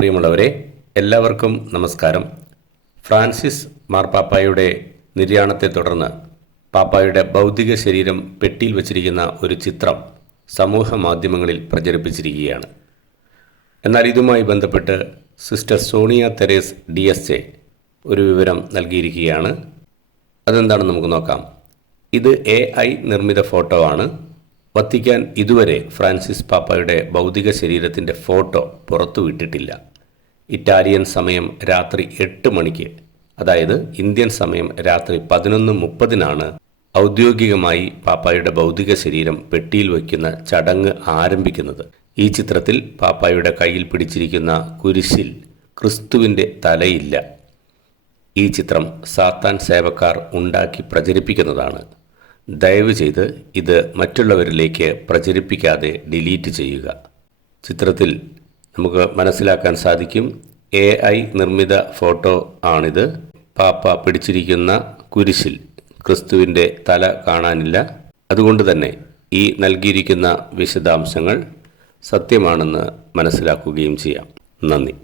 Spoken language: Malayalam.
പ്രിയമുള്ളവരെ എല്ലാവർക്കും നമസ്കാരം. ഫ്രാൻസിസ് മാർപ്പാപ്പായുടെ നിര്യാണത്തെ തുടർന്ന് പാപ്പായുടെ ഭൗതിക ശരീരം പെട്ടിയിൽ വച്ചിരിക്കുന്ന ഒരു ചിത്രം സമൂഹ മാധ്യമങ്ങളിൽ പ്രചരിപ്പിച്ചിരിക്കുകയാണ്. എന്നാൽ ഇതുമായി ബന്ധപ്പെട്ട് sister Sonia Therese D S A ഒരു വിവരം നൽകിയിരിക്കുകയാണ്. അതെന്താണെന്ന് നമുക്ക് നോക്കാം. ഇത് എ ഐ നിർമ്മിത ഫോട്ടോ ആണ്. വത്തിക്കാൻ ഇതുവരെ ഫ്രാൻസിസ് പാപ്പയുടെ ഭൗതിക ശരീരത്തിന്റെ ഫോട്ടോ പുറത്തുവിട്ടിട്ടില്ല. ഇറ്റാലിയൻ സമയം രാത്രി എട്ട് മണിക്ക്. അതായത് ഇന്ത്യൻ സമയം രാത്രി പതിനൊന്ന് മുപ്പതിനാണ് ഔദ്യോഗികമായി പാപ്പായുടെ ഭൗതിക ശരീരം പെട്ടിയിൽ വയ്ക്കുന്ന ചടങ്ങ് ആരംഭിക്കുന്നത്. ഈ ചിത്രത്തിൽ പാപ്പായുടെ കയ്യിൽ പിടിച്ചിരിക്കുന്ന കുരിശിൽ ക്രിസ്തുവിന്റെ തലയില്ല. ഈ ചിത്രം സാത്താൻ സേവക്കാർ ഉണ്ടാക്കി പ്രചരിപ്പിക്കുന്നതാണ്. ദയവ് ചെയ്ത് ഇത് മറ്റുള്ളവരിലേക്ക് പ്രചരിപ്പിക്കാതെ ഡിലീറ്റ് ചെയ്യുക. ചിത്രത്തിൽ നമുക്ക് മനസ്സിലാക്കാൻ സാധിക്കും. എ ഐ നിർമ്മിത ഫോട്ടോ ആണിത്. പാപ്പ പിടിച്ചിരിക്കുന്ന കുരിശിൽ ക്രിസ്തുവിന്റെ തല കാണാനില്ല. അതുകൊണ്ട് തന്നെ ഈ നൽകിയിരിക്കുന്ന വിശദാംശങ്ങൾ സത്യമാണെന്ന് മനസ്സിലാക്കുകയും ചെയ്യാം. നന്ദി.